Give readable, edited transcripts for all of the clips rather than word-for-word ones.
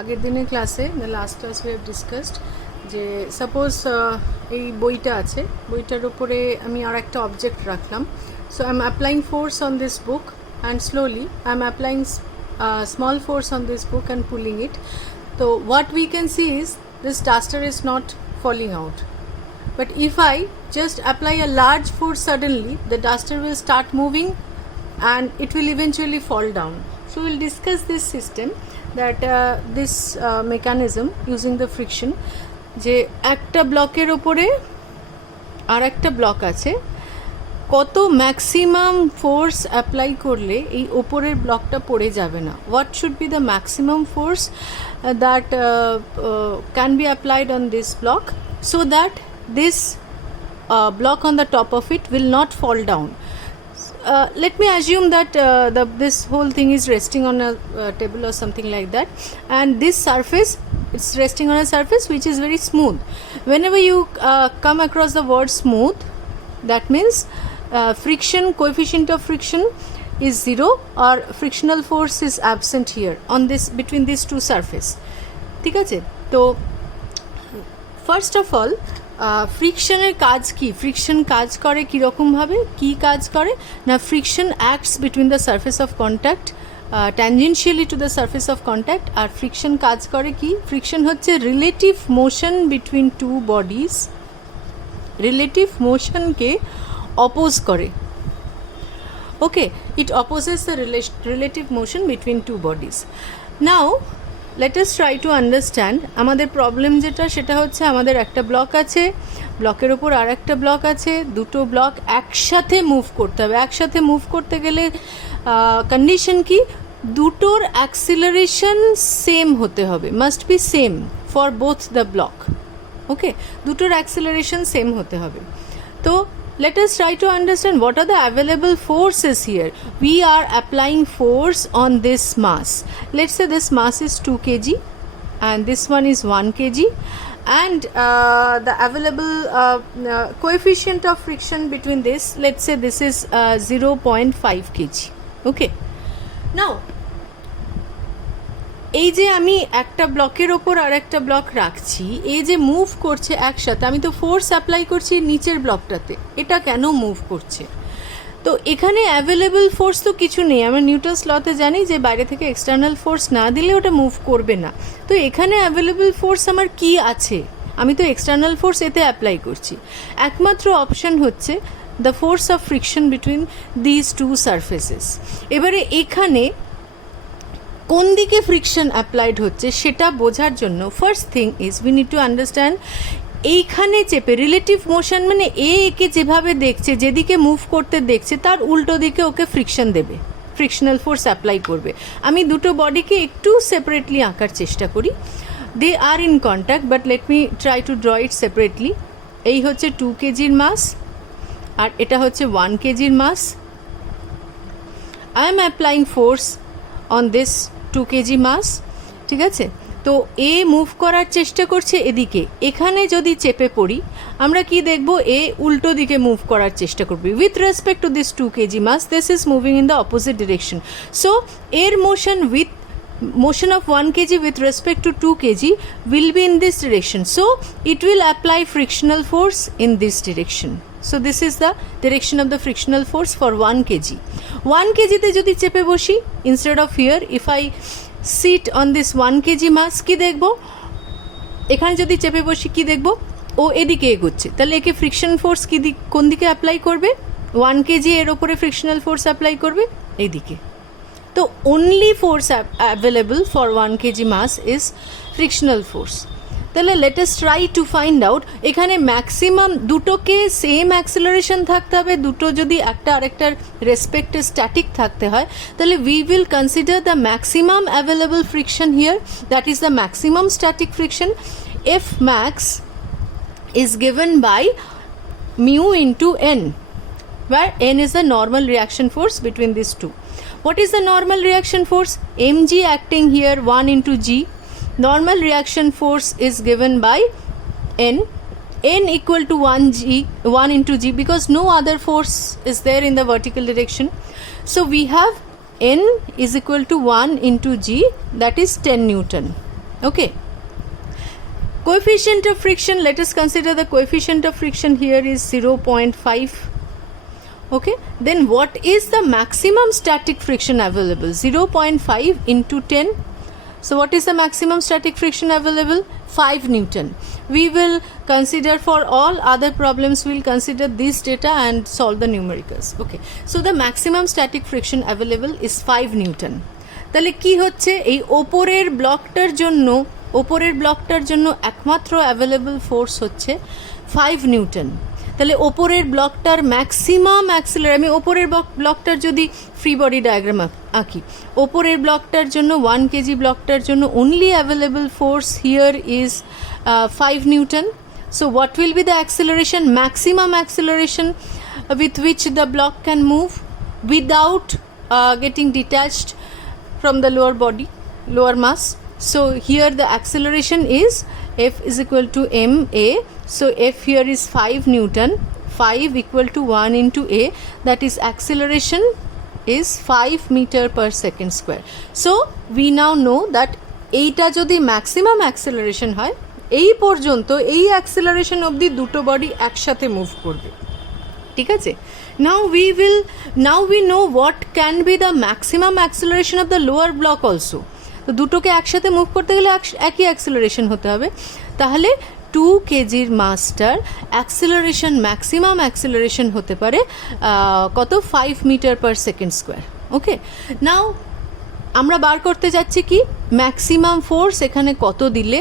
আগের দিনের ক্লাসে last class we have discussed যে সাপোজ এই বইটা আছে, বইটার উপরে আমি আর একটা অবজেক্ট রাখলাম. So I am applying force on this book and slowly I am applying small force on this book and pulling it. So what we can see is this duster is not falling out. But if I just apply a large force suddenly, the duster will start moving and it will eventually fall down. So we'll discuss this system, that this mechanism using the friction. যে একটা ব্লকের ওপরে আর একটা block আছে, কত maximum force apply করলে এই ওপরের ব্লকটা পড়ে যাবে না. What should be the maximum force that can be applied on this block so that this block on the top of it will not fall down. Let me assume that this whole thing is resting on a table or something like that, and this surface, it's resting on a surface which is very smooth. Whenever you come across the word smooth, that means friction, coefficient of friction is 0 or frictional force is absent here on this, between these two surface. ঠিক আছে? তো first of all ফ্রিকশনের কাজ কি? Friction কাজ করে কীরকমভাবে, কী কাজ করে না, friction acts between the surface of contact tangentially to the surface of contact. আর ফ্রিকশন কাজ করে কি? ফ্রিকশন হচ্ছে relative motion between two bodies, relative মোশনকে অপোজ করে. Okay, it opposes the relative motion between two bodies. Now let us try to understand আমাদের problem যেটা, সেটা হচ্ছে আমাদের একটা ব্লক আছে, ব্লকের ওপর আর একটা ব্লক আছে, দুটো ব্লক একসাথে মুভ করতে হবে. একসাথে মুভ করতে গেলে কন্ডিশন কি? দুটোর অ্যাক্সিলারেশন সেম হতে হবে, must be same for both the block. Okay, দুটোর অ্যাক্সিলারেশন সেম হতে হবে. তো let us try to understand what are the available forces here. We are applying force on this mass. Let's say this mass is 2 kg and this one is 1 kg, and the available coefficient of friction between this, let's say this is 0.5 kg. Okay, now এই যে আমি একটা ব্লকের ওপর আর একটা block রাখছি, এই যে মুভ করছে একসাথে, আমি তো ফোর্স অ্যাপ্লাই করছি নিচের ব্লকটাতে, এটা কেন মুভ করছে? তো এখানে অ্যাভেলেবল ফোর্স তো কিছু নেই. আমরা নিউটনস লতে জানি যে বাইরে থেকে এক্সটার্নাল ফোর্স না দিলে ওটা মুভ করবে না. তো এখানে অ্যাভেলেবল ফোর্স আমার কি আছে? আমি তো এক্সটার্নাল ফোর্স এতে অ্যাপ্লাই করছি. একমাত্র অপশান হচ্ছে the force of friction between these two surfaces. এবারে এখানে কোন দিকে ফ্রিকশন অ্যাপ্লাইড হচ্ছে সেটা বোঝার জন্য first thing is we need to understand এইখানে চেপে রিলেটিভ মোশন মানে একে যেভাবে দেখছে, যেদিকে মুভ করতে দেখছে তার উল্টো দিকে ওকে ফ্রিকশন দেবে, ফ্রিকশনাল ফোর্স অ্যাপ্লাই করবে. আমি দুটো বডিকে একটু সেপারেটলি আঁকার চেষ্টা করি. They are in contact, but let me try to draw it separately. এই হচ্ছে 2 কেজির মাস আর এটা হচ্ছে 1 কেজির mass. I am applying force on this 2 KG mass. ঠিক আছে? তো এ মুভ করার চেষ্টা করছে এদিকে. এখানে যদি চেপে পড়ি আমরা কি দেখব? এ উল্টো দিকে মুভ করার চেষ্টা করবে. With respect to this 2 KG mass, this is moving in the opposite direction. So এর motion of 1 kg with respect to 2 kg will be in this direction. So it will apply frictional force in this direction. So this is the direction of the frictional force for 1 kg. 1 kg তে যদি চেপে বসি, instead of here if I sit on this 1 kg mass, কি দেখব? এখানে যদি চেপে বসি কি দেখব? ও এদিকে এগোচ্ছে. তাহলে একে ফ্রিকশন ফোর্স কোন দিকে অ্যাপ্লাই করবে? 1 kg এর ওপরে ফ্রিকশনাল ফোর্স অ্যাপ্লাই করবে এইদিকে. তো only force available for 1 kg mass is frictional force. তাহলে let us try to find out এখানে ম্যাক্সিমাম দুটোকে সেম অ্যাক্সিলারেশন থাকতে হবে. দুটো যদি একটা আরেকটার রেসপেক্টে স্ট্যাটিক থাকতে হয় তাহলে we will consider the maximum available friction here, that is the maximum static friction. F max is given by mu into n, where n is the normal reaction force between these two. What is the normal reaction force? mg acting here 1 into g. Normal reaction force is given by n equal to 1 into g, because no other force is there in the vertical direction. So we have n is equal to 1 into g, that is 10 Newton. Okay. Coefficient of friction, let us consider the coefficient of friction here is 0.5. Okay, then what is the maximum static friction available? 0.5 into 10. So what is the maximum static friction available? 5 Newton. We will consider for all other problems, we will consider this data and solve the numericals. Okay, so the maximum static friction available is 5 Newton. তাহলে কি হচ্ছে, এই ওপরের ব্লকটার জন্য একমাত্র available force হচ্ছে 5 Newton. তাহলে ওপরের ব্লকটার ম্যাক্সিমাম অ্যাক্সিলারেশন, আমি ওপরের ব্লকটার যদি ফ্রি বডি ডায়াগ্রাম আঁকি, ওপরের ব্লকটার জন্য 1 কেজি ব্লকটার জন্য only available force here is 5 Newton. So what will be the acceleration, maximum acceleration with which the block can move without getting detached from the lower mass. So here the acceleration is F is equal to ma. So F here is 5 Newton, 5 equal to 1 into a, that is acceleration is 5 meter per second square. So we now know that এইটা যদি maximum acceleration হয়, এই পর্যন্ত এই acceleration অবধি দুটো body একসাথে move করবে, ঠিক আছে। Now we know what can be the maximum acceleration of the lower block also. তো দুটোকে একসাথে মুভ করতে গেলে একই অ্যাক্সেলারেশন হতে হবে। তাহলে 2 কেজির মাসটার অ্যাক্সেলারেশন, ম্যাক্সিমাম অ্যাক্সেলারেশন হতে পারে কত, 5 মিটার পার সেকেন্ড স্কোয়ার। ওকে, নাও আমরা বার করতে যাচ্ছি কি ম্যাক্সিমাম ফোর্স এখানে কত দিলে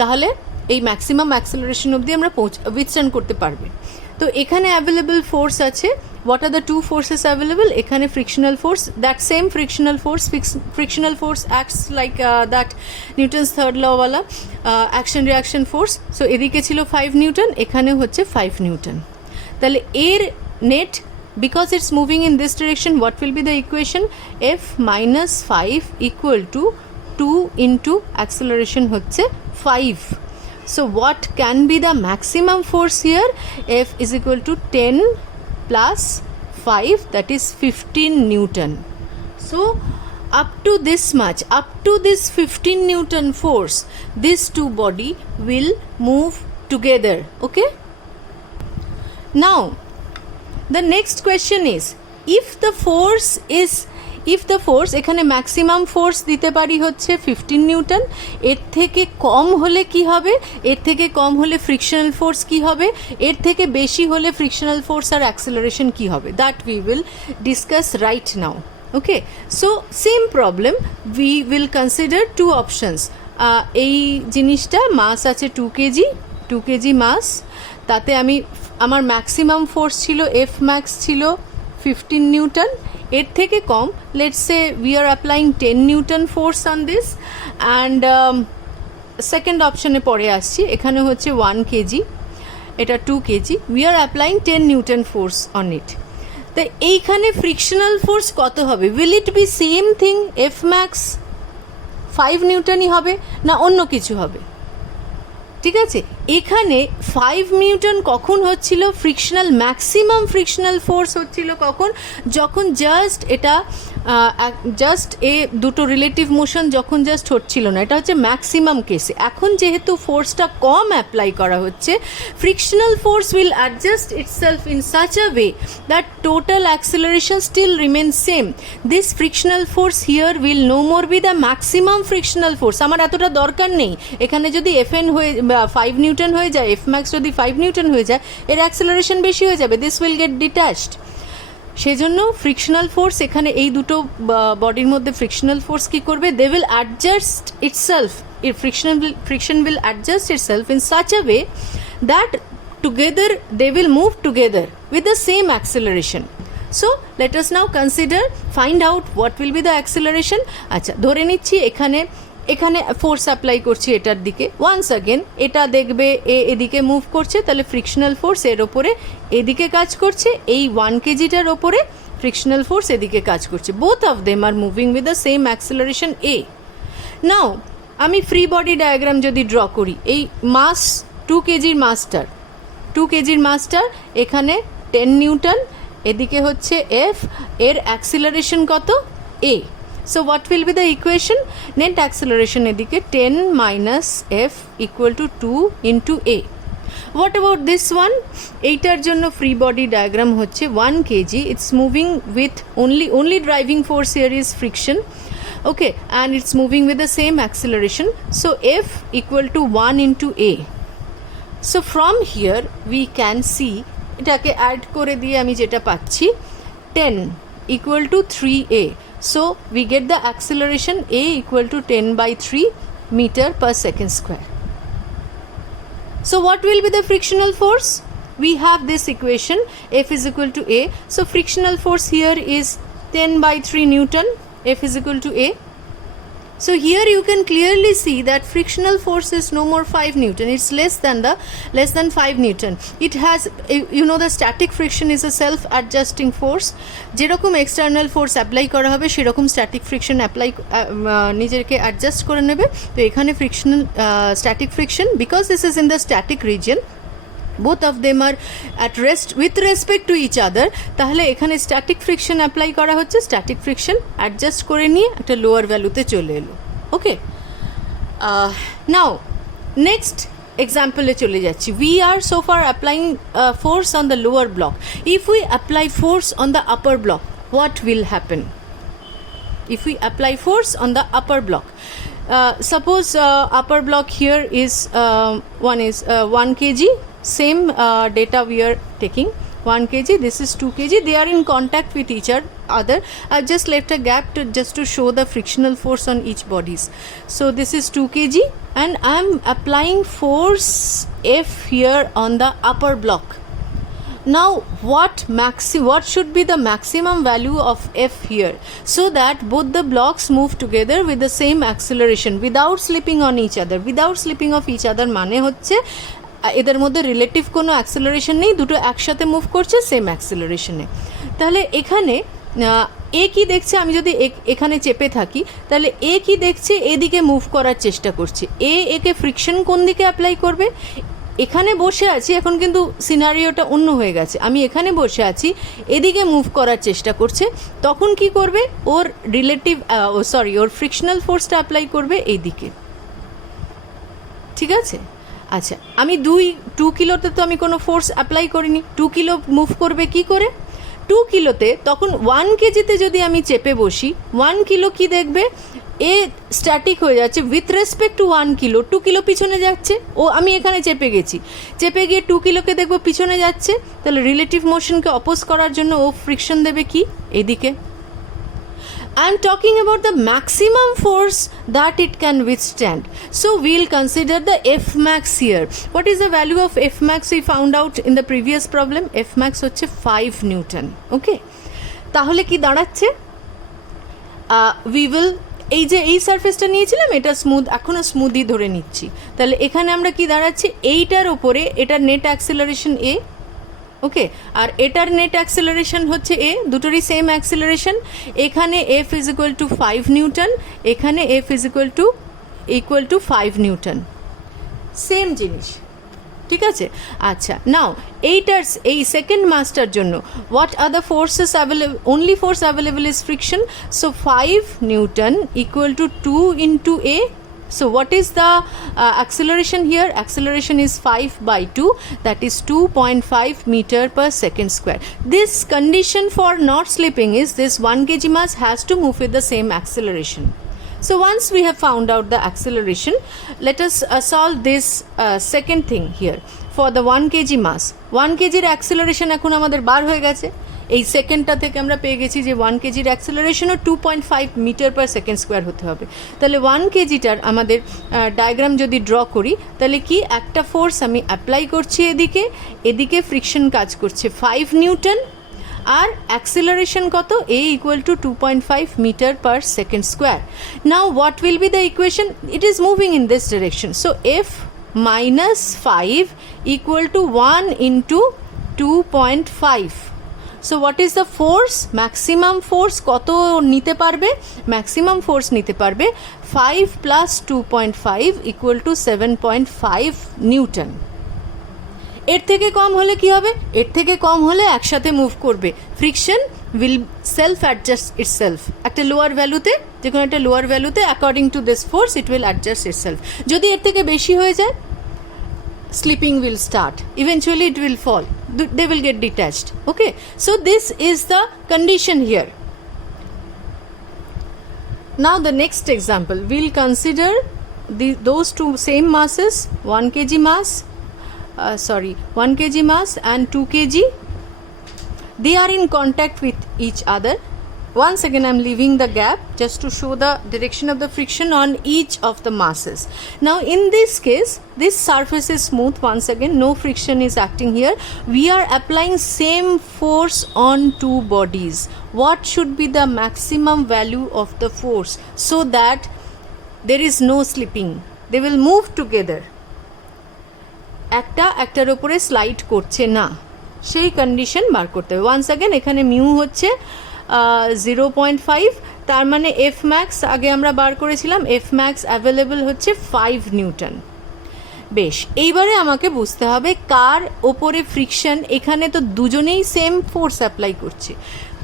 তাহলে এই ম্যাক্সিমাম অ্যাক্সেলারেশন অবধি আমরা উইথস্ট্যান্ড করতে পারবে। তো এখানে অ্যাভেলেবল ফোর্স আছে, what are the two forces available? এখানে frictional force, that same frictional force acts like that Newton's third law wala action reaction force. So এদিকে ছিল 5 নিউটন, এখানে হচ্ছে 5 নিউটন। তাহলে এর net, because it's moving in this direction, what will be the equation? F minus 5 equal to 2 into acceleration হচ্ছে 5. So what can be the maximum force here? F is equal to 10 plus 5, that is 15 Newton. So up to this much, up to this 15 Newton force, these two body will move together. Okay, now the next question is, if the force এখানে maximum force দিতে পারি হচ্ছে 15 newton, এর থেকে কম হলে কি হবে, এর থেকে কম হলে ফ্রিকশনাল ফোর্স কি হবে, এর থেকে বেশি হলে ফ্রিকশনাল ফোর্স আর অ্যাক্সেলারেশন কি হবে, that we will discuss right now. Okay, so same problem, we will consider two options. এই জিনিসটা মাস আছে 2 কেজি মাস, তাতে আমার ম্যাক্সিমাম ফোর্স ছিল এফ ম্যাক্স ছিল 15 নিউটন, এর থেকে কম, let's say we are applying 10 newton force on this, and second অপশনে পরে আসছি, এখানে হচ্ছে 1 কেজি, এটা 2 KG, we are applying 10 newton force on it. তো এইখানে ফ্রিকশনাল ফোর্স কত হবে? Will it be same thing, F max 5 নিউটনই হবে না অন্য কিছু হবে? ঠিক আছে, এখানে 5 নিউটন কখন হচ্ছিল? ম্যাক্সিমাম ফ্রিকশনাল ফোর্স হচ্ছিল কখন? যখন জাস্ট দুটো রিলেটিভ মোশন যখন জাস্ট হচ্ছিল না, এটা হচ্ছে ম্যাক্সিমাম কেসে। এখন যেহেতু ফোর্সটা কম অ্যাপ্লাই করা হচ্ছে, frictional force will adjust itself in such a way that total acceleration still remains same. This frictional force here will no more be the maximum frictional force. আমার এতটা দরকার নেই, এখানে যদি FN হয়ে 5 নিউটন হয়ে যায়, এফ ম্যাক্স যদি 5 নিউটন হয়ে যায়, এর অ্যাক্সেলারেশন বেশি হয়ে যাবে, দিস উইল গেট ডিট্যাচড। সেজন্য ফ্রিকশনাল ফোর্স এখানে এই দুটো বডির মধ্যে ফ্রিকশনাল ফোর্স কি করবে? They will adjust itself, friction will adjust itself in such a way that together they will move together with the same acceleration. So let us now find out what will be the acceleration. আচ্ছা, ধরে নিচ্ছি এখানে force apply করছি এটার দিকে, once again এটা দেখবে এদিকে মুভ করছে, তাহলে ফ্রিকশনাল ফোর্স এর ওপরে এদিকে কাজ করছে, এই 1 কেজিটার ওপরে ফ্রিকশনাল ফোর্স এদিকে কাজ করছে, both of them are moving with the same acceleration এ। নাও আমি ফ্রি বডি ডায়াগ্রাম যদি ড্র করি, এই মাস 2 কেজির মাসটার এখানে 10 নিউটন, এদিকে হচ্ছে এফ, এর অ্যাক্সিলারেশন কত? এ। So what will be the equation? Net acceleration এদিকে 10 minus f equal to 2 into a. What about this one? এইটার জন্য free body diagram হচ্ছে 1 kg. It's moving with only driving force here is friction. Okay, and it's moving with the same acceleration. So f equal to 1 into a. So from here we can see এটাকে add করে দিয়ে আমি যেটা পাচ্ছি 10 equal to 3a. So we get the acceleration a equal to 10 by 3 meter per second square. So what will be the frictional force? We have this equation F is equal to a. So frictional force here is 10 by 3 Newton. F is equal to a. So here you can clearly see that frictional force is no more 5 Newton. It's less than 5 Newton. It has, you know, the static friction is a self-adjusting force. যেরকম external force apply করা হবে সেরকম static friction apply নিজেকে adjust করে নেবে. তো এখানে frictional static friction, because this is in the static region, both of them are at rest with respect to each other, তাহলে এখানে static friction apply করা হচ্ছে, static friction adjust করে নিয়ে একটা lower ভ্যালুতে চলে এলো. ওকে, নাও নেক্সট এক্সাম্পলে চলে যাচ্ছি. we are so far applying force on the lower block. If we apply force on the upper block, what will happen? If we apply force on the upper block, suppose upper block here is 1 kg. Same data we are taking, 1 kg, this is 2 kg, they are in contact with each other. I've just left a gap just to show the frictional force on each bodies. So this is 2 kg and I'm applying force F here on the upper block. Now what should be the maximum value of F here, so that both the blocks move together with the same acceleration without slipping on each other. Without slipping of each other মানে হচ্ছে এদের মধ্যে relative কোনো acceleration নেই, দুটো একসাথে move করছে same অ্যাক্সেলারেশনে. তাহলে এখানে এ কি দেখছে, আমি যদি এখানে চেপে থাকি তাহলে এ কি দেখছে, এদিকে মুভ করার চেষ্টা করছে. একে ফ্রিকশন কোন দিকে অ্যাপ্লাই করবে? এখানে বসে আছি, এখন কিন্তু সিনারিওটা অন্য হয়ে গেছে. আমি এখানে বসে আছি, এদিকে মুভ করার চেষ্টা করছে, তখন কি করবে? ওর ওর ফ্রিকশনাল ফোর্সটা অ্যাপ্লাই করবে এইদিকে. ঠিক আছে, আচ্ছা, আমি 2 কিলোতে তো আমি কোনো ফোর্স অ্যাপ্লাই করিনি. 2 কিলো মুভ করবে কি করে? 2 কিলোতে তখন 1 কেজিতে যদি আমি চেপে বসি, 1 কিলো কি দেখবে? এ স্ট্যাটিক হয়ে যাচ্ছে with respect two 1 kilo. 2 kilo পিছনে যাচ্ছে, ও আমি এখানে চেপে গেছি, চেপে গিয়ে 2 কিলোকে দেখবো পিছনে যাচ্ছে. তাহলে রিলেটিভ মোশনকে অপোজ করার জন্য ও ফ্রিকশন দেবে কি? এদিকে. I'm talking about the maximum force that it can withstand. So we'll consider the F max here. What is the value of F max we found out in the previous problem? F max হচ্ছে 5 Newton. Okay, তাহলে কি দাঁড়াচ্ছে? We will এই সারফেসটা নিয়েছিলাম, এটা smooth, এখনও স্মুথই ধরে নিচ্ছি. তাহলে এখানে আমরা কি দাঁড়াচ্ছি? এইটার ওপরে এটার নেট অ্যাক্সেলারেশন a. ওকে, আর এটার নেট অ্যাক্সেলারেশন হচ্ছে এ, দুটোরই সেম অ্যাক্সেলারেশন. এখানে F is equal to 5 newton, এখানে F is equal to 5 newton, same জিনিস. ঠিক আছে, আচ্ছা, নাও এই সেকেন্ড মাসটার জন্য what are the forces available? Only force available is friction. So 5 newton equal to 2 into a. So what is the acceleration here? Acceleration is 5 by 2, that is 2.5 meter per second square. This condition for not slipping is this 1 kg mass has to move with the same acceleration. So once we have found out the acceleration, let us solve this second thing here. For the 1 kg mass, 1 kg acceleration এখন আমাদের বার হয়ে গেছে. এই সেকেন্ডটা থেকে আমরা পেয়ে গেছি যে 1 কেজির অ্যাক্সেলারেশনও 2.5 মিটার পার সেকেন্ড স্কোয়ার হতে হবে. তাহলে 1 কেজিটার আমাদের ডায়াগ্রাম যদি ড্র করি, তাহলে কি একটা ফোর্স আমি অ্যাপ্লাই করছি এদিকে ফ্রিকশন কাজ করছে 5 নিউটন, আর অ্যাক্সেলারেশন কত? a equal to 2.5 metre per second square. Now what will be the equation? It is moving in this direction. So f minus 5 equal to 1 into 2.5. So what is the force? Maximum force কত নিতে পারবে? Maximum force নিতে পারবে 5 plus 2.5 equal to 7.5 Newton. এর থেকে কম হলে কি হবে? এর থেকে কম হলে একসাথে মুভ করবে friction will self adjust itself একটা লোয়ার ভ্যালুতে, যে কোনো একটা লোয়ার ভ্যালুতে according to this force it will adjust itself. যদি এর থেকে বেশি হয়ে যায়, slipping will start, eventually it will fall, they will get detached. Okay, so this is the condition here. Now the next example, we'll consider those two same masses, 1 kg mass, 1 kg mass and 2 kg. They are in contact with each other. Once again I am leaving the gap just to show the direction of the friction on each of the masses. Now in this case, this surface is smooth, once again no friction is acting here. We are applying same force on two bodies. What should be the maximum value of the force so that there is no slipping? They will move together. একটা একটার উপরে slide করছে না, সেই condition বার করতে হবে। Once again এখানে mu হচ্ছে 0.5, তার মানে এফ ম্যাক্স আগে আমরা বার করেছিলাম, এফ ম্যাক্স অ্যাভেলেবল হচ্ছে 5 নিউটন। বেশ, এইবারে আমাকে বুঝতে হবে কার ওপরে ফ্রিকশন, এখানে তো দুজনেই সেম ফোর্স অ্যাপ্লাই করছে,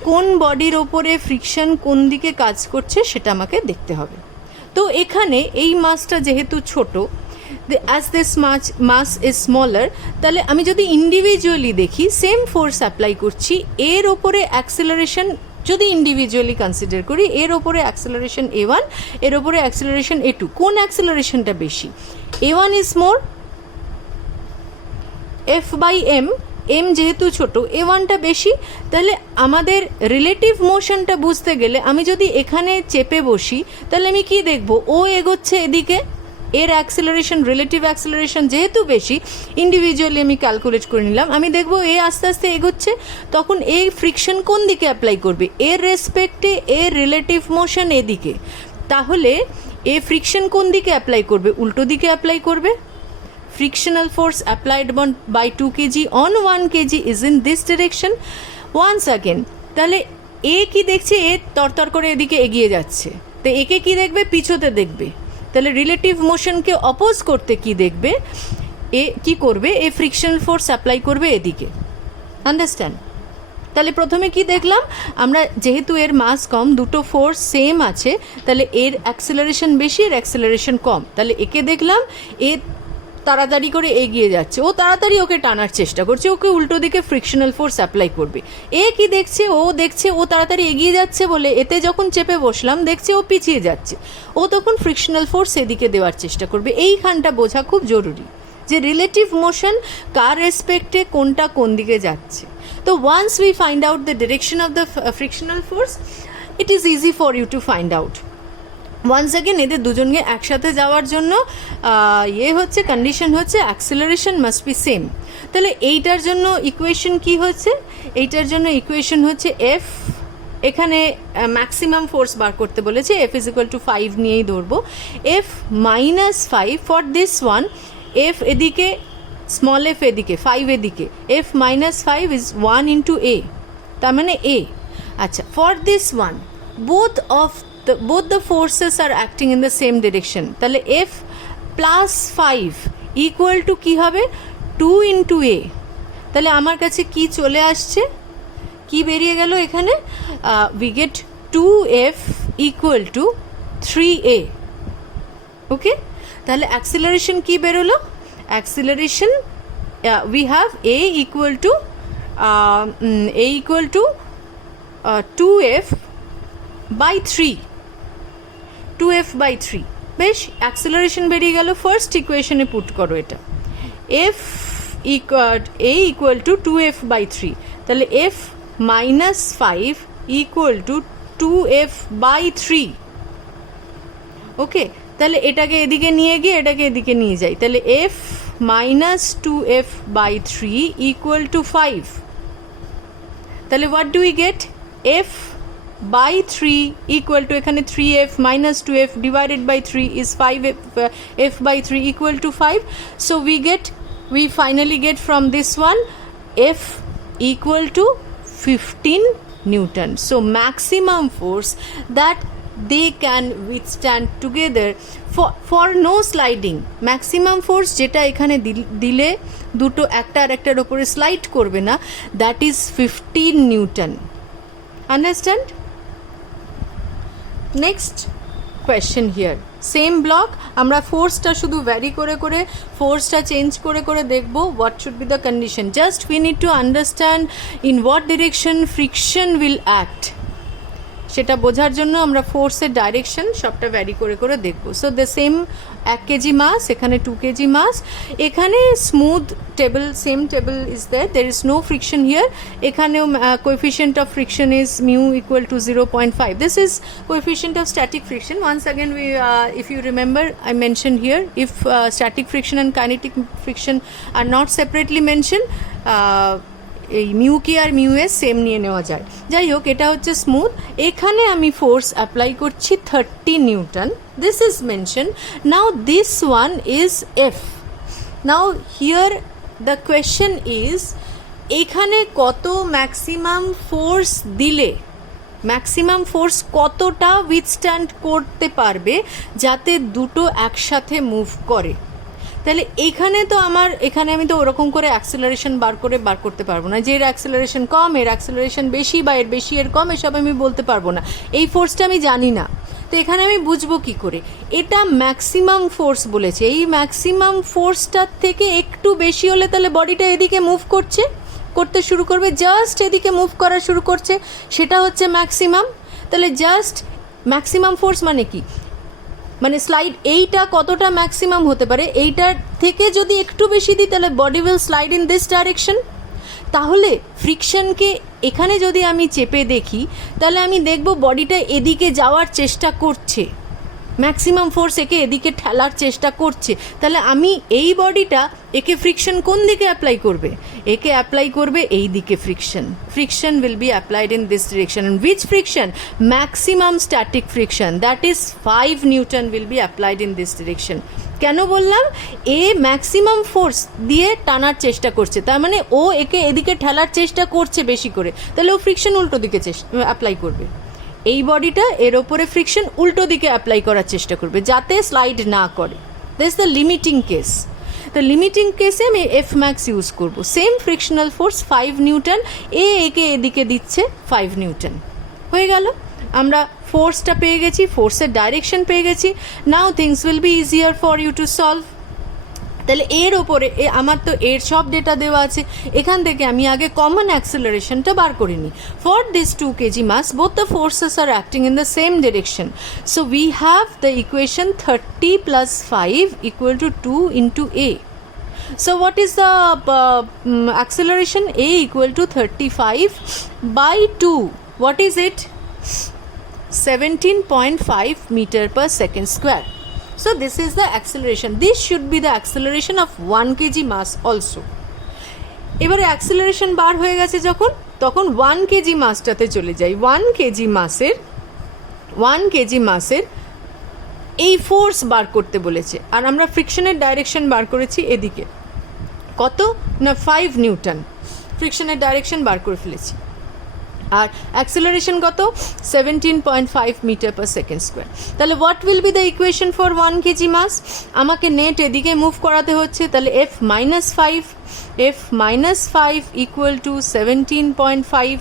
কোন বডির ওপরে ফ্রিকশন কোন দিকে কাজ করছে সেটা আমাকে দেখতে হবে। তো এখানে এই মাসটা যেহেতু ছোট, as this mass is smaller, তাহলে আমি যদি ইন্ডিভিজুয়ালি দেখি সেম ফোর্স অ্যাপ্লাই করছি, এর ওপরে অ্যাক্সেলারেশন যদি ইন্ডিভিজুয়ালি কনসিডার করি, এর ওপরে অ্যাক্সেলারেশন a1, এর ওপরে অ্যাক্সেলারেশন a2, কোন অ্যাক্সেলারেশনটা বেশি? a1 is more, f by m, m যেহেতু ছোট a1টা বেশি, তাহলে আমাদের রিলেটিভ মোশনটা বুঝতে গেলে আমি যদি এখানে চেপে বসি, তাহলে আমি কি দেখব? ও এগোচ্ছে এদিকে, এর অ্যাক্সেলারেশন রিলেটিভ অ্যাক্সেলারেশন যেহেতু বেশি, ইন্ডিভিজুয়ালি আমি ক্যালকুলেট করে নিলাম, আমি দেখব এ আস্তে আস্তে এগোচ্ছে, তখন এই ফ্রিকশন কোন দিকে অ্যাপ্লাই করবে? এর রেসপেক্টে এর রিলেটিভ মোশন এদিকে, তাহলে এ ফ্রিকশন কোন দিকে অ্যাপ্লাই করবে? উল্টো দিকে অ্যাপ্লাই করবে। frictional force applied by 2 kg on 1 kg is in this direction. Once again, তাহলে এ কি দেখছে? এ তরতর করে এদিকে এগিয়ে যাচ্ছে, তো একে কি দেখবে? পিছোতে দেখবে। তাহলে রিলেটিভ মোশনকে অপোজ করতে কি দেখবে? এ কি করবে? এ ফ্রিকশনাল ফোর্স অ্যাপ্লাই করবে এদিকে। আন্ডারস্ট্যান্ড? তাহলে প্রথমে কি দেখলাম আমরা, যেহেতু এর মাস কম, দুটো ফোর্স সেম আছে, তাহলে এর অ্যাক্সেলারেশন বেশি, এর অ্যাক্সেলারেশন কম। তাহলে একে দেখলাম এ তাড়াতাড়ি করে এগিয়ে যাচ্ছে, ও তাড়াতাড়ি ওকে টানার চেষ্টা করছে, ওকে উল্টো দিকে ফ্রিকশনাল ফোর্স অ্যাপ্লাই করবে। এ কি দেখছে? ও দেখছে ও তাড়াতাড়ি এগিয়ে যাচ্ছে বলে এতে যখন চেপে বসলাম দেখছে ও পিছিয়ে যাচ্ছে, ও তখন ফ্রিকশনাল ফোর্স এদিকে দেওয়ার চেষ্টা করবে। এইখানটা বোঝা খুব জরুরি যে রিলেটিভ মোশন কার রেসপেক্টে কোনটা কোন দিকে যাচ্ছে। তো once we find out the direction of the frictional force, it is easy for you to find out. Once again এদের দুজনকে একসাথে যাওয়ার জন্য হচ্ছে কন্ডিশন হচ্ছে অ্যাক্সেলারেশন মাস্ট বি সেম। তাহলে এইটার জন্য ইকুয়েশন কি হচ্ছে? এইটার জন্য ইকুয়েশন হচ্ছে এফ, এখানে ম্যাক্সিমাম ফোর্স বার করতে বলেছে, এফ ইজ ইকুয়াল টু 5 নিয়েই ধরবো, F minus 5 for this one, F এদিকে, স্মল এফ এদিকে, 5 এদিকে, এফ মাইনাস 5 ইজ 1 ইন্টু এ, তার মানে এ। আচ্ছা, for this one both the forces are acting in the same direction, তাহলে f প্লাস 5 ইকুয়াল টু কী হবে? 2 ইন্টু এ। তাহলে আমার কাছে কি চলে আসছে? কি বেরিয়ে গেল এখানে? we get 2f equal to 3a। ওকে, তাহলে অ্যাক্সিলারেশন কি বেরোলো? Acceleration we have a equal to 2f by 3, 2f by 3। বেশ, অ্যাক্সেলারেশন বেরিয়ে গেল। ফার্স্ট ইকুয়েশনে পুট করো এটা, F A equal to 2f by 3, তাহলে F minus 5 equal two 2f by 3। ওকে, তাহলে এটাকে এদিকে নিয়ে গিয়ে এটাকে এদিকে নিয়ে যাই, তাহলে F minus 2f by 3 equal to 5। তাহলে what do we get? F by 3 equal to, এখানে 3f minus 2f divided by 3 is 5f, f by 3 equal to 5. So we finally get from this one f equal to 15 Newton. So maximum force that they can withstand together for no sliding, maximum force যেটা এখানে দিলে দুটো একটা আর একটার উপরে slide করবে না, that is 15 Newton. Understand? Next question here, same block, আমরা ফোর্সটা শুধু ভ্যারি করে করে ফোর্সটা চেঞ্জ করে করে দেখবো what should be the condition. Just we need to understand in what direction friction will act, সেটা বোঝার জন্য আমরা ফোর্সের ডাইরেকশন সবটা ভ্যারি করে করে দেখবো। সো দ্য সেম 1 কেজি মাস, এখানে 2 কেজি মাস, এখানে smooth table, same table is there is no friction here, এখানেও coefficient of friction is mu equal to 0.5. this is coefficient of static friction. Once again we if you remember I mentioned here, if static friction and kinetic friction are not separately mentioned, এই mu কি আর mu S same নিয়ে নেওয়া যায়। যাই হোক, এটা হচ্ছে smooth, এখানে আমি ফোর্স অ্যাপ্লাই করছি 30 Newton, this is mention. Now this one is F. Now here the question is, এখানে কত ম্যাক্সিমাম ফোর্স দিলে, ম্যাক্সিমাম ফোর্স কতটা উইথস্ট্যান্ড করতে পারবে যাতে দুটো একসাথে মুভ করে। তাহলে এখানে তো এখানে আমি তো ওরকম করে অ্যাক্সেলারেশন বার করতে পারবো না, যে এর অ্যাক্সেলারেশন কম, এর অ্যাক্সেলারেশন বেশি, বা এর বেশি এর কম, এসব আমি বলতে পারবো না। এই ফোর্সটা আমি জানি না, তো এখানে আমি বুঝবো কি করে? এটা ম্যাক্সিমাম ফোর্স বলেছে, এই ম্যাক্সিমাম ফোর্সটার থেকে একটু বেশি হলে তাহলে বডিটা এদিকে মুভ করতে শুরু করবে, জাস্ট এদিকে মুভ করা শুরু করছে, সেটা হচ্ছে ম্যাক্সিমাম। তাহলে জাস্ট ম্যাক্সিমাম ফোর্স মানে কি? মানে স্লাইড, এইটা কতটা ম্যাক্সিমাম হতে পারে, এইটার থেকে যদি একটু বেশি দিই তাহলে body will slide in this direction. তাহলে ফ্রিকশনকে এখানে যদি আমি চেপে দেখি তাহলে আমি দেখব বডিটা এদিকে যাওয়ার চেষ্টা করছে, ম্যাক্সিমাম ফোর্স একে এদিকে ঠেলার চেষ্টা করছে। তাহলে আমি এই বডিটা, একে ফ্রিকশন কোন দিকে অ্যাপ্লাই করবে? একে অ্যাপ্লাই করবে এই দিকে friction will be applied in this direction. Which friction? Maximum static friction, that is 5 Newton will be applied in this direction. কেন বললাম? এ ম্যাক্সিমাম ফোর্স দিয়ে টানার চেষ্টা করছে, তার মানে ও একে এদিকে ঠেলার চেষ্টা করছে বেশি করে, তাহলে ও ফ্রিকশন উল্টো দিকে অ্যাপ্লাই করবে। এই বডিটা এর ওপরে ফ্রিকশন উল্টো দিকে অ্যাপ্লাই করার চেষ্টা করবে যাতে স্লাইড না করে। This the limiting case. তো লিমিটিং কেসে আমি এফ ম্যাক্স ইউজ করবো। সেম ফ্রিকশনাল ফোর্স 5 নিউটন, একে এদিকে দিচ্ছে 5 নিউটন। হয়ে গেল, আমরা ফোর্সটা পেয়ে গেছি, ফোর্সের ডাইরেকশন পেয়ে গেছি। Now things will be easier for you to solve. তাহলে এর ওপরে আমার তো এর সব ডেটা দেওয়া আছে, এখান থেকে আমি আগে কমন অ্যাক্সেলারেশনটা বার করে নিই। For this 2 KG mass both the forces are acting in the same direction, so we have the equation 30 + 5 = 2 × a. So what is the acceleration? A = 35 / 2. What is it? 17.5 meter/second². So this is the acceleration. This should be the acceleration of 1 kg mass also. এবারে acceleration বার হয়ে গেছে যখন, তখন 1 KG মাসটাতে চলে যাই। 1 KG মাসের এই ফোর্স বার করতে বলেছে, আর আমরা ফ্রিকশনের ডাইরেকশন বার করেছি এদিকে, কত না 5 নিউটন ফ্রিকশনের ডাইরেকশন বার করে ফেলেছি। আর অ্যাক্সেলারেশন কত? 17.5 meter/second²। তাহলে what will be the equation for 1 KG mass? আমাকে নেট এদিকে মুভ করাতে হচ্ছে, তাহলে F - 5 = 17.5।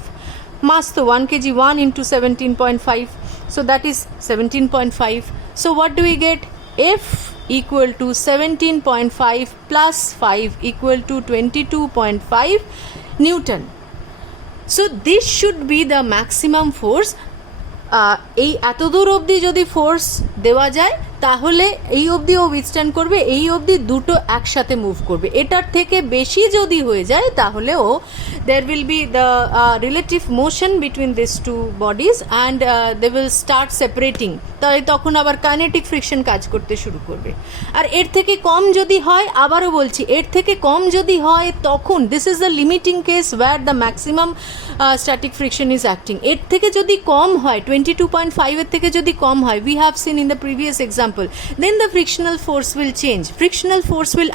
মাস তো 1 KG, 1 × 17.5, so that is 17.5. So what do we get? F = 17.5 + 5 = 22.5 Newton. So this should be the maximum force. এই এত দূর অবধি যদি ফোর্স দেওয়া যায় তাহলে এই অবধি ও উইথস্ট্যান্ড করবে, এই অবধি দুটো একসাথে মুভ করবে। এটার থেকে বেশি যদি হয়ে যায় তাহলে ও there will be the relative motion between these two bodies and they will start separating. তাই তখন আবার কাইনেটিক ফ্রিকশন কাজ করতে শুরু করবে। আর এর থেকে কম যদি হয়, আবারও বলছি, এর থেকে কম যদি হয় তখন this is the limiting case where the maximum static friction is acting. এর থেকে যদি কম হয়, 22.5 এর থেকে যদি কম হয়, we have seen in the previous example, then the frictional force will change. Frictional force will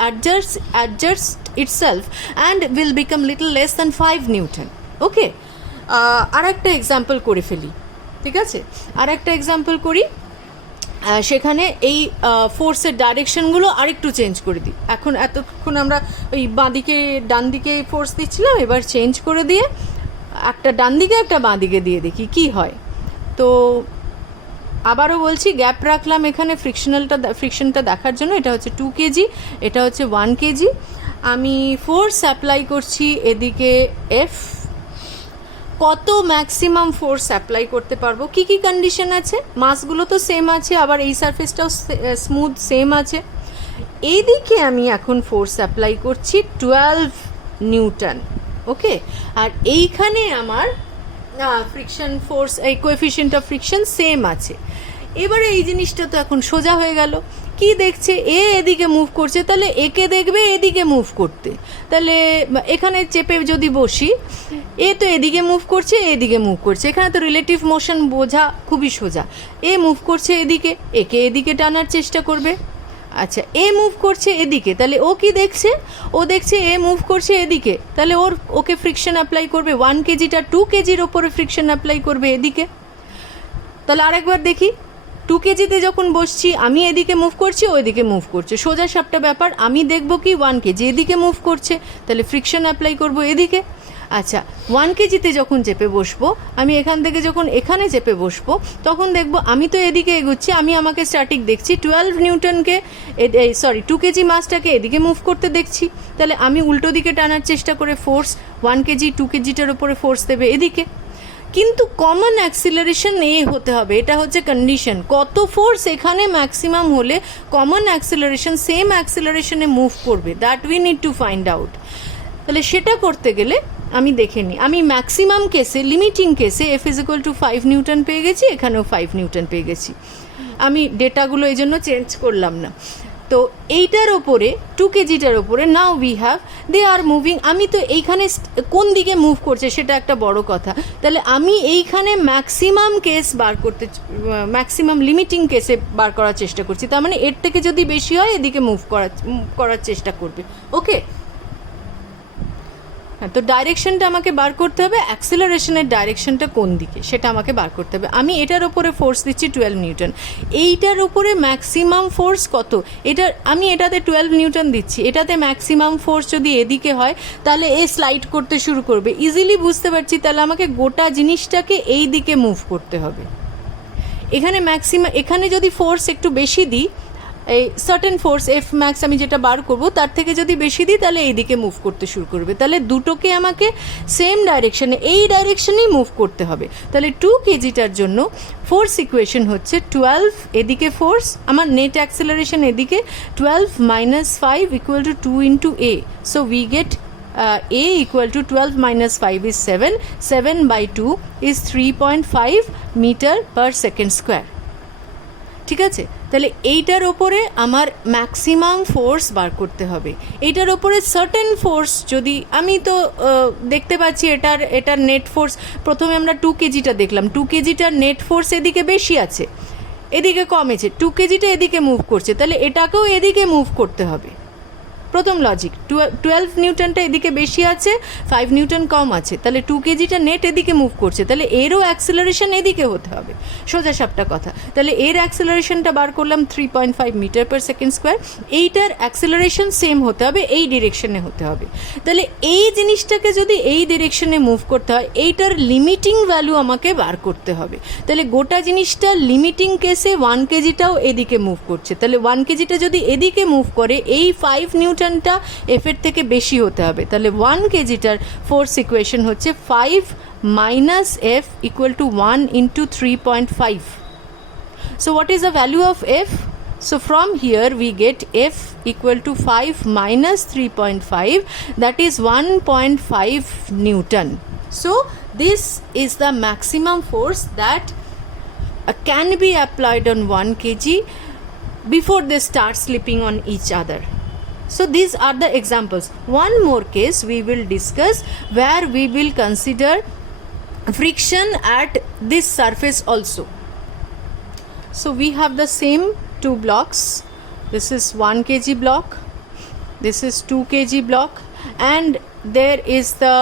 adjust itself and will become little less than 5 Newton. ওকে, আর একটা example করে ফেলি, ঠিক আছে? আর একটা এক্সাম্পল করি, সেখানে এই ফোর্সের ডাইরেকশনগুলো আরেকটু চেঞ্জ করে দিই। এখন এতক্ষণ আমরা ওই বাঁদিকে ডান দিকে ফোর্স দিচ্ছিলাম, এবার চেঞ্জ করে দিয়ে একটা ডান দিকে একটা বাঁ দিকে দিয়ে দেখি কি হয়। তো আবারও বলছি, গ্যাপ রাখলাম এখানে ফ্রিকশনটা দেখার জন্য। এটা হচ্ছে 2 কেজি, এটা হচ্ছে 1 কেজি। আমি ফোর্স অ্যাপ্লাই করছি এদিকে এফ। কত ম্যাক্সিমাম ফোর্স অ্যাপ্লাই করতে পারবো, কি কি কন্ডিশন আছে, মাসগুলো তো সেম আছে, আবার এই সারফেসটাও স্মুথ সেম আছে। এইদিকে আমি এখন ফোর্স অ্যাপ্লাই করছি 12 নিউটন, ওকে। আর এইখানে আমার ফ্রিকশন ফোর্স, এই কোএফিশিয়েন্ট অফ ফ্রিকশন সেম আছে। এবারে এই জিনিসটা তো এখন সোজা হয়ে গেল। কি দেখছে, এ এদিকে মুভ করছে, তাহলে একে দেখবে এদিকে মুভ করতে। তাহলে এখানে চেপে যদি বসি, এ তো এদিকে মুভ করছে, এদিকে মুভ করছে, এখানে তো রিলেটিভ মোশন বোঝা খুবই সোজা। এ মুভ করছে এদিকে, একে এদিকে টানার চেষ্টা করবে। আচ্ছা, এ মুভ করছে এদিকে, তাহলে ও কি দেখছে, ও দেখছে এ মুভ করছে এদিকে, তাহলে ওকে ফ্রিকশন অ্যাপ্লাই করবে। 1 কেজিটা 2 কেজির ওপরে ফ্রিকশন অ্যাপ্লাই করবে এদিকে। তাহলে আরেকবার দেখি, 2 কেজিতে যখন বসছি আমি এদিকে মুভ করছি, ও এদিকে মুভ করছে, সোজা সাপটা ব্যাপার। আমি দেখব কি 1 কেজি এদিকে মুভ করছে, তাহলে ফ্রিকশন অ্যাপ্লাই করব এদিকে। আচ্ছা, 1 কেজিতে যখন চেপে বসবো, আমি এখান থেকে যখন এখানে চেপে বসবো, তখন দেখব আমি তো এদিকে এগোচ্ছি, আমি আমাকে স্ট্যাটিক দেখছি 12 নিউটনকে, 2 কেজি মাসটাকে এদিকে মুভ করতে দেখছি। তাহলে আমি উল্টো দিকে টানার চেষ্টা করে ফোর্স 1 কেজি 2 কেজিটার ওপরে ফোর্স দেবে এদিকে। কিন্তু কমন অ্যাক্সিলারেশন এ হতে হবে, এটা হচ্ছে কন্ডিশন। কত ফোর্স এখানে ম্যাক্সিমাম হলে কমন অ্যাক্সিলারেশন সেম অ্যাক্সিলারেশনে মুভ করবে, that we need to find out. তাহলে সেটা করতে গেলে আমি দেখে নিই, আমি ম্যাক্সিমাম কেসে, লিমিটিং কেসে F is equal to 5 Newton পেয়ে গেছি, এখানেও 5 নিউটন পেয়ে গেছি। আমি ডেটাগুলো এই জন্য চেঞ্জ করলাম না। তো এইটার ওপরে 2 কেজিটার ওপরে now we have they are moving. আমি তো এইখানে কোন দিকে মুভ করছে সেটা একটা বড় কথা। তাহলে আমি এইখানে ম্যাক্সিমাম কেস বার করতে, ম্যাক্সিমাম লিমিটিং কেসে বার করার চেষ্টা করছি। তার মানে এর থেকে যদি বেশি হয় এদিকে মুভ করার চেষ্টা করবে, ওকে। হ্যাঁ, তো ডাইরেকশনটা আমাকে বার করতে হবে, অ্যাক্সিলারেশনের ডাইরেকশনটা কোন দিকে সেটা আমাকে বার করতে হবে। আমি এটার ওপরে ফোর্স দিচ্ছি 12 নিউটন, এইটার ওপরে ম্যাক্সিমাম ফোর্স কত, আমি এটাতে 12 নিউটন দিচ্ছি, এটাতে ম্যাক্সিমাম ফোর্স যদি এদিকে হয় তাহলে এ স্লাইড করতে শুরু করবে। ইজিলি বুঝতে পারছি, তাহলে আমাকে গোটা জিনিসটাকে এই দিকে মুভ করতে হবে। এখানে যদি ফোর্স একটু বেশি দিই, এই সার্টেন ফোর্স এফ ম্যাক্স আমি যেটা বার করব তার থেকে যদি বেশি দিই, তাহলে এইদিকে মুভ করতে শুরু করবে। তাহলে দুটোকে আমাকে সেম ডাইরেকশনে, এই ডাইরেকশনেই মুভ করতে হবে। তাহলে 2 কেজিটার জন্য ফোর্স ইকুয়েশন হচ্ছে 12, এদিকে ফোর্স, আমার নেট অ্যাক্সিলারেশন এদিকে 12 minus 5 equal to 2 into a. So we get a equal to 12 minus 5 is 7. 7 by 2 is 3.5 meter per second square. ঠিক আছে, তাহলে এইটার ওপরে আমার ম্যাক্সিমাম ফোর্স বার করতে হবে। এইটার ওপরে সার্টেন ফোর্স যদি আমি তো দেখতে পাচ্ছি এটার নেট ফোর্স, প্রথমে আমরা 2 কেজিটা দেখলাম, 2 কেজিটার নেট ফোর্স এদিকে বেশি আছে, এদিকে কমেছে, 2 কেজিটা এদিকে মুভ করছে, তাহলে এটাকেও এদিকে মুভ করতে হবে। প্রথম লজিক, 12 নিউটনটা এদিকে বেশি আছে, 5 নিউটন কম আছে, তাহলে 2 কেজিটা নেট এদিকে মুভ করছে, তাহলে এরও অ্যাক্সিলারেশন এদিকে হতে হবে, সোজা সাপটা কথা। তাহলে এর অ্যাক্সিলারেশনটা বার করলাম 3.5 মিটার পার সেকেন্ড স্কোয়ার, এইটার অ্যাক্সিলারেশন সেম হতে হবে, এই ডিরেকশনে হতে হবে। তাহলে এই জিনিসটাকে যদি এই ডিরেকশনে মুভ করতে হয়, এইটার লিমিটিং ভ্যালু আমাকে বার করতে হবে। তাহলে গোটা জিনিসটা লিমিটিং কেসে 1 কেজিটাও এদিকে মুভ করছে, তাহলে 1 কেজিটা যদি এদিকে মুভ করে, এই 5 নিউটনটা এফের থেকে বেশি হতে হবে। তাহলে 1 কেজিটার ফোর্স ইকুয়েশন হচ্ছে 5 minus f equal to 1 into 3.5. So what is the value of f? So from here we get f equal to 5 minus 3.5, that is 1.5 Newton. So this is the maximum force that can be applied on 1 kg before they start slipping on each other. So these are the examples. One more case we will discuss where we will consider friction at this surface also. So we have the same 2 blocks. This is 1 kg block, this is 2 kg block, and there is the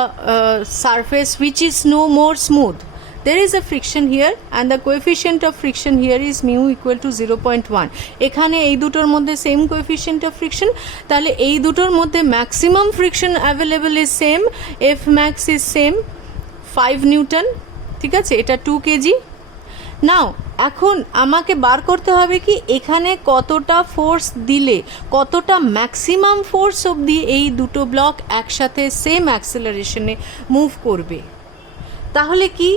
surface which is no more smooth. There is a friction here and the coefficient of friction here is mu equal to 0.1. এখানে এই দুটোর মধ্যে same coefficient of friction, তাহলে এই দুটোর মধ্যে maximum friction available is same, F max is same, 5 Newton, ঠিক আছে, এটা 2 কেজি। নাও এখন আমাকে বার করতে হবে কি এখানে কতটা ফোর্স দিলে কতটা ম্যাক্সিমাম ফোর্স অবধি এই দুটো ব্লক একসাথে সেম অ্যাক্সেলারেশনে মুভ করবে। তাহলে কি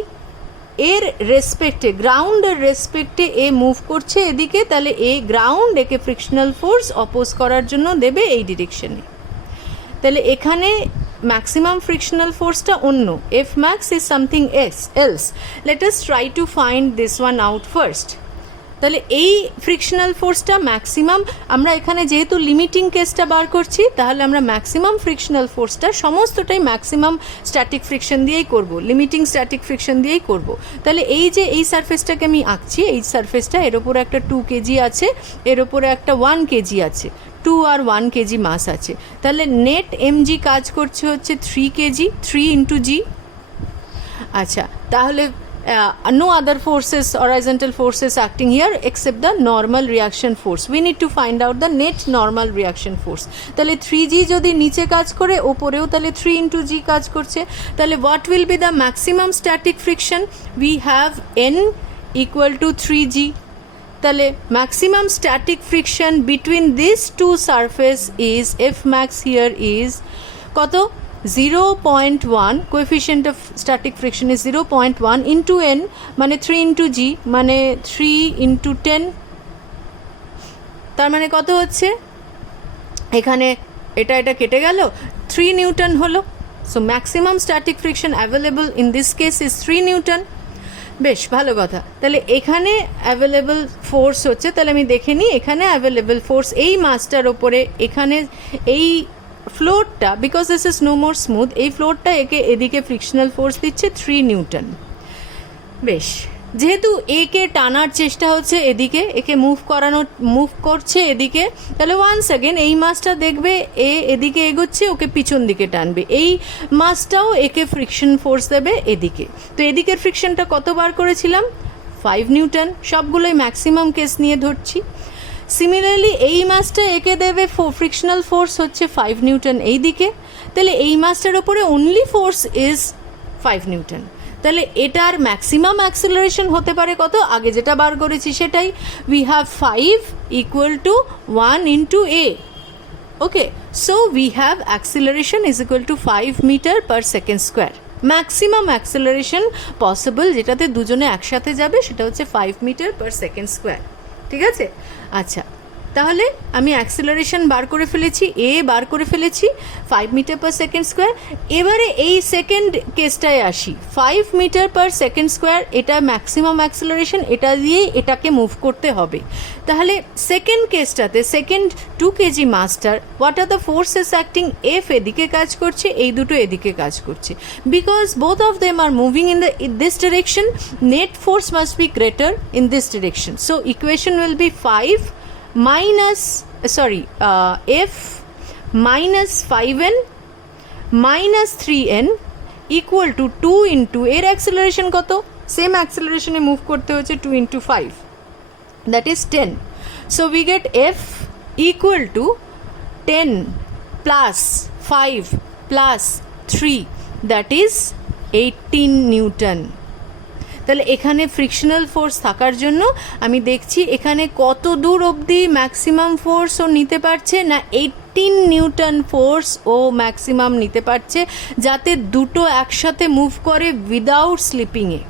এর রেসপেক্টে গ্রাউন্ডের রেসপেক্টে এ মুভ করছে এদিকে, তাহলে এই গ্রাউন্ড একে ফ্রিকশনাল ফোর্স অপোজ করার জন্য দেবে এই ডিরেকশনে। তাহলে এখানে ম্যাক্সিমাম ফ্রিকশনাল ফোর্সটা অন্য, F max is something else. Let us try to find this one out first. তাহলে এই ফ্রিকশনাল ফোর্সটা ম্যাক্সিমাম, আমরা এখানে যেহেতু লিমিটিং কেসটা বার করছি তাহলে আমরা ম্যাক্সিমাম ফ্রিকশনাল ফোর্সটা সমস্তটাই ম্যাক্সিমাম স্ট্যাটিক ফ্রিকশন দিয়েই করব, লিমিটিং স্ট্যাটিক ফ্রিকশন দিয়েই করব। তাহলে এই যে এই সারফেসটাকে আমি আঁকছি, এই সারফেসটা এর ওপরে একটা 2 কেজি আছে, এর ওপরে একটা 1 কেজি আছে, 2 আর 1 কেজি মাস আছে। তাহলে নেট এমজি কাজ করছে হচ্ছে 3 কেজি, 3 ইন্টু জি। আচ্ছা, তাহলে no other forces, horizontal forces acting here except the normal reaction force. We need to find out the net normal reaction force. তাহলে 3g যদি নিচে কাজ করে ওপরেও তাহলে 3 into g কাজ করছে। তাহলে what will be the maximum static friction? We have n equal to 3g. তাহলে maximum static friction between these two surface is F max here is কত? 0.1, coefficient of static friction is 0.1 into n মানে 3 into g মানে 3 into 10, তার মানে কত হচ্ছে এখানে এটা কেটে গেল 3 নিউটন হলো। So maximum static friction available in this case is 3 Newton. বেশ ভালো কথা। তাহলে এখানে অ্যাভেলেবল ফোর্স হচ্ছে, তাহলে আমি দেখে নিই এখানে অ্যাভেলেবল ফোর্স এই মাসটার ওপরে, এখানে এই ফ্লোরটা, because this is no more smooth, এই ফ্লোরটা একে এদিকে ফ্রিকশনাল ফোর্স দিচ্ছে 3 নিউটন। বেশ, যেহেতু একে টানার চেষ্টা হচ্ছে এদিকে, একে মুভ করছে এদিকে, তাহলে ওয়ান্স অ্যাগেন এই মাসটা দেখবে এদিকে এগোচ্ছে, ওকে পিছন দিকে টানবে, এই মাসটাও একে ফ্রিকশন ফোর্স দেবে এদিকে। তো এদিকের ফ্রিকশনটা কতবার করেছিলাম? 5 নিউটন, সবগুলোই ম্যাক্সিমাম কেস নিয়ে ধরছি। সিমিলারলি এই মাসটা একে দেবে ফ্রিকশনাল ফোর্স হচ্ছে 5 নিউটন এই দিকে, তাহলে এই মাসটার ওপরে অনলি ফোর্স ইজ 5 নিউটন। তাহলে এটার ম্যাক্সিমাম অ্যাক্সেলারেশন হতে পারে কত? আগে যেটা বার করেছি সেটাই, we have 5 equal to 1 into a. Okay, so we have acceleration is equal to 5 metre per second square. Maximum acceleration possible যেটাতে দুজনে একসাথে যাবে সেটা হচ্ছে 5 মিটার পার সেকেন্ড স্কোয়ার। ঠিক আছে? আচ্ছা, তাহলে আমি অ্যাক্সেলারেশন বার করে ফেলেছি, এ বার করে ফেলেছি 5 মিটার পার সেকেন্ড স্কোয়ার। এবারে এই সেকেন্ড কেসটায় আসি, 5 মিটার পার সেকেন্ড স্কোয়ার এটা ম্যাক্সিমাম অ্যাক্সেলারেশন, এটা দিয়েই এটাকে মুভ করতে হবে। তাহলে সেকেন্ড কেসটাতে সেকেন্ড 2 কেজি মাসটার what are the forces acting? F এদিকে কাজ করছে, এই দুটো এদিকে কাজ করছে, because both of them are moving in this direction, net force must be greater in this direction. So equation will be 5 minus f minus 5n minus 3n equal to 2 into এর acceleration কত? Same অ্যাক্সেলারেশনে move করতে হচ্ছে 2 into 5, that is 10. So we get f equal to 10 plus 5 plus 3, that is 18 Newton. তাহলে এখানে frictional force থাকার জন্য আমি দেখছি এখানে কত দূর অবধি ম্যাক্সিমাম ফোর্স ও নিতে পারছে না, 18 নিউটন ফোর্স ও ম্যাক্সিমাম নিতে পারছে, যাতে দুটো একসাথে মুভ করে উইদাউট স্লিপিংয়ে।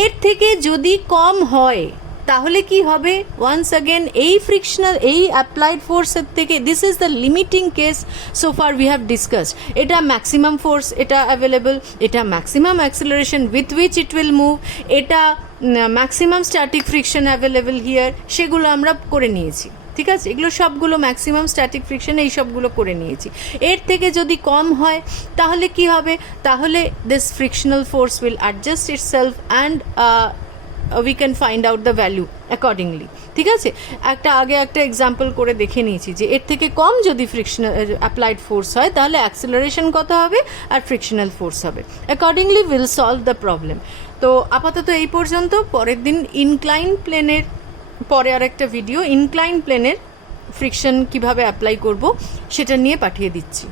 এর থেকে যদি কম হয় তাহলে কি হবে? ওয়ান্স অ্যাগেন এই ফ্রিকশনাল এই অ্যাপ্লাইড ফোর্সের থেকে, this is the limiting case so far we have discussed. এটা ম্যাক্সিমাম ফোর্স, এটা অ্যাভেলেবল, এটা maximum acceleration with which it will move, এটা maximum static friction available here, সেগুলো আমরা করে নিয়েছি। ঠিক আছে, এগুলো সবগুলো ম্যাক্সিমাম স্ট্যাটিক ফ্রিকশন এই সবগুলো করে নিয়েছি। এর থেকে যদি কম হয় তাহলে কি হবে? তাহলে this frictional force will adjust itself and we can find out the value accordingly. ঠিক আছে, আগে একটা এক্সাম্পল করে দেখে নিয়েছি যে এর থেকে কম যদি ফ্রিকশনাল অ্যাপ্লাইড ফোর্স হয় তাহলে অ্যাক্সেলারেশন কত হবে আর ফ্রিকশনাল ফোর্স হবে। Accordingly will solve the problem. তো আপাতত এই পর্যন্ত। পরের দিন ইনক্লাইন প্লেনের পরে আরেকটা ভিডিও, ইনক্লাইন প্লেনের ফ্রিকশন কিভাবে অ্যাপ্লাই করব সেটা নিয়ে পাঠিয়ে দিচ্ছি।